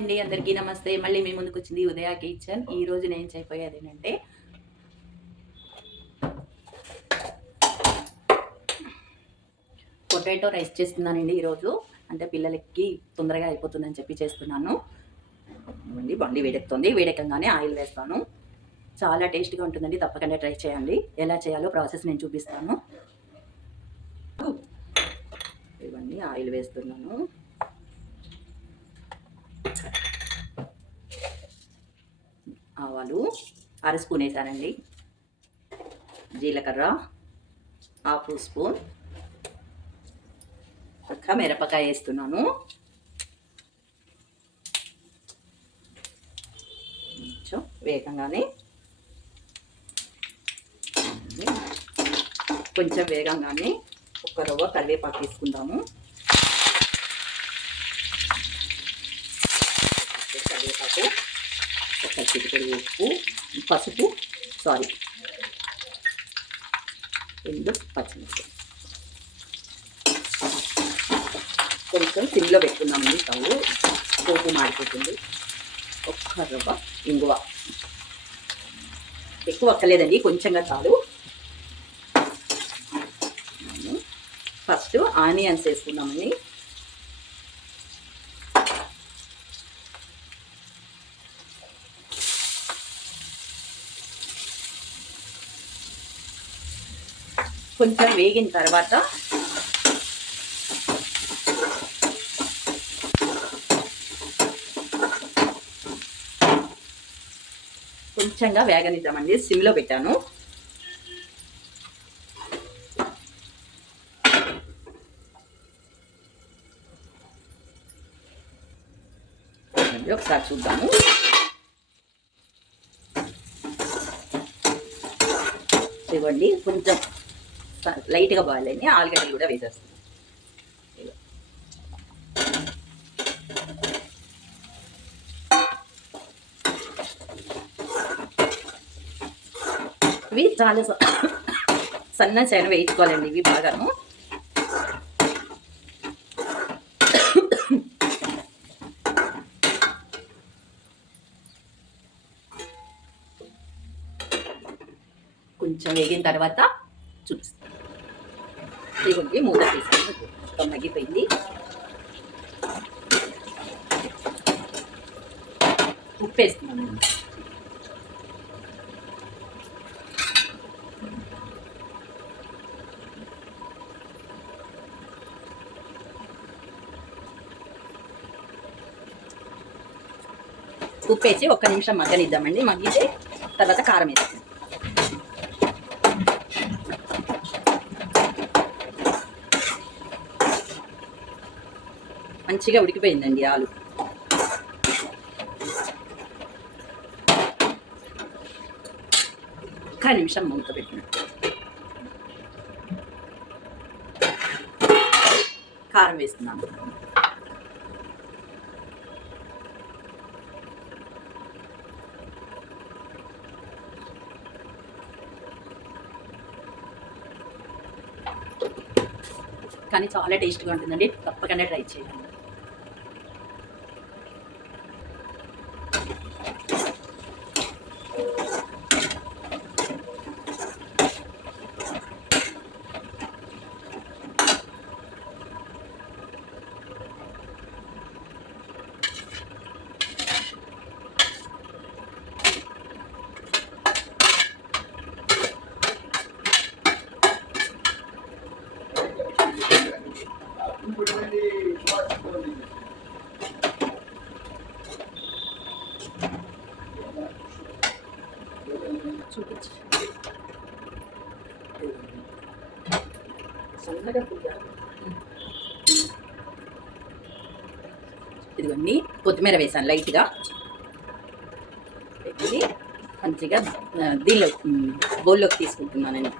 అండి అందరికీ నమస్తే. మళ్ళీ మీ ముందుకు వచ్చింది ఉదయ కిచెన్. ఈ రోజు నేను చేయబోయేది ఏంటంటే పొటాటో రైస్ చేస్తున్నానండి. ఈరోజు అంటే పిల్లలకి తొందరగా అయిపోతుందని చెప్పి చేస్తున్నాను. బండి వేడెక్కుతుంది. వేడెక్కగానే ఆయిల్ వేస్తాను. చాలా టేస్ట్గా ఉంటుందండి. తప్పకుండా ట్రై చేయండి. ఎలా చేయాలో ప్రాసెస్ నేను చూపిస్తాను. ఇవన్నీ ఆయిల్ వేస్తున్నాను. ఆవాలు అర స్పూన్ వేసానండి. జీలకర్ర హాఫ్ స్పూన్, ఒక్క మిరపకాయ వేస్తున్నాను. కొంచెం వేగంగానే ఒక రవ్వ కరివేపాకు తీసుకుందాము. కరివేపాకు, ఒక చిటికెడు ఉప్పు, పసుపు, రెండు పచ్చిమిర్చి కొంచెం సిమ్లో పెట్టుకుందామండి. స్టవ్ పోపు మాడిపోతుంది. ఒక్క రవ్వ ఇంగువ, ఎక్కువ అక్కర్లేదండి, కొంచెంగా చాలు. ఫస్ట్ ఆనియన్స్ వేసుకుందామండి. కొంచెం వేగిన తర్వాత కొంచెంగా వేగనిద్దామండి. సిమ్లో పెట్టాను. ఒకసారి చూద్దాము. ఇవ్వండి, కొంచెం లైట్గా బాయిల్ అయింది. ఆలుగడ్డలు కూడా వేసేస్తాను. ఇవి చాలా సన్న శన వేయించుకోవాలండి. ఇవి బాగాను కొంచెం వేగిన తర్వాత చూపిస్తాను. ఇదిగోండి, మూత తీసాను. మొత్తం మగ్గిపోయింది. ఉప్పు వేస్తున్నాను. ఉప్పు వేసి ఒక్క నిమిషం మగ్గనిద్దామండి. మగ్గితే తర్వాత కారం వేస్తాం. మంచిగా ఉడికిపోయిందండి ఆలు. ఒక్క నిమిషం మూత పెట్టిన కారం వేస్తున్నాను. కానీ చాలా టేస్ట్గా ఉంటుందండి. తప్పకుండా ట్రై చేయండి. చూపించు. ఇదిగోండి, కొత్తిమీర వేసాను లైట్గా. పెట్టి మంచిగా దీనిలో బౌల్లోకి తీసుకుంటున్నాను నేను.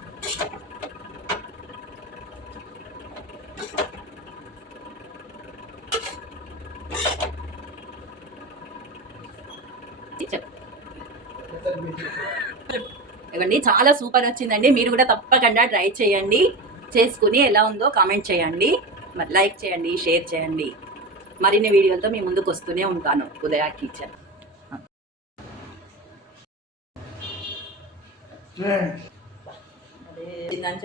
ఇవ్వండి, చాలా సూపర్ వచ్చిందండి. మీరు కూడా తప్పకుండా ట్రై చేయండి. చేసుకుని ఎలా ఉందో కామెంట్ చేయండి. మరి లైక్ చేయండి, షేర్ చేయండి. మరిన్ని వీడియోలతో మీ ముందుకు వస్తూనే ఉంటాను. ఉదయ కిచెన్. అదే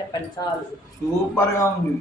చెప్పండి చాలు. సూపర్గా ఉంది.